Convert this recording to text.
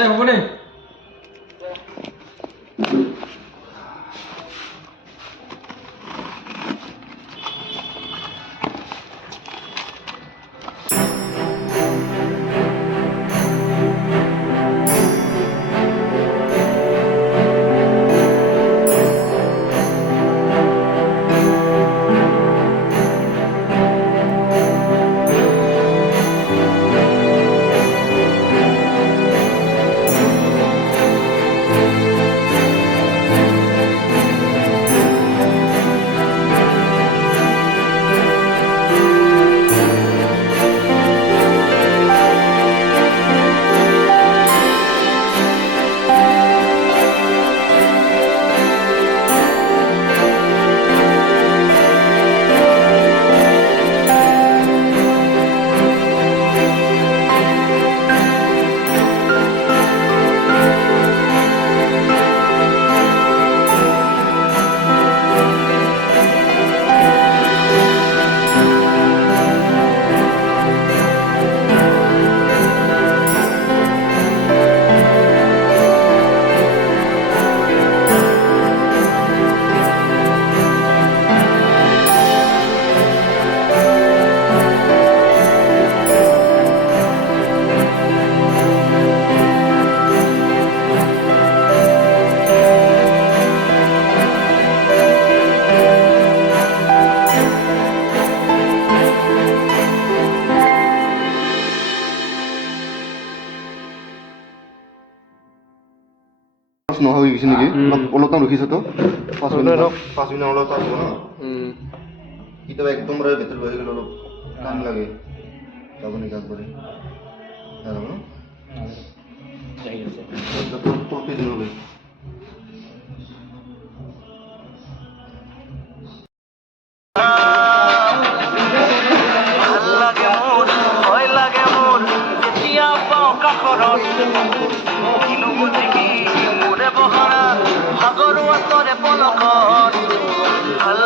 দে হ'ব দে নোহোৱা হৈ গৈছে নেকি অলপ টাইম ৰখিছে তো 5 মিনিট অলপ টাইম হ'ব ন কেতিয়াবা একদম ভেতর হৈ গ'লে অলপ টাইম লাগে যাব নেকি আগবাঢ়ি যাব ন তোৰ দিন হ'লে সাগৰ তৰে পলকত ভাল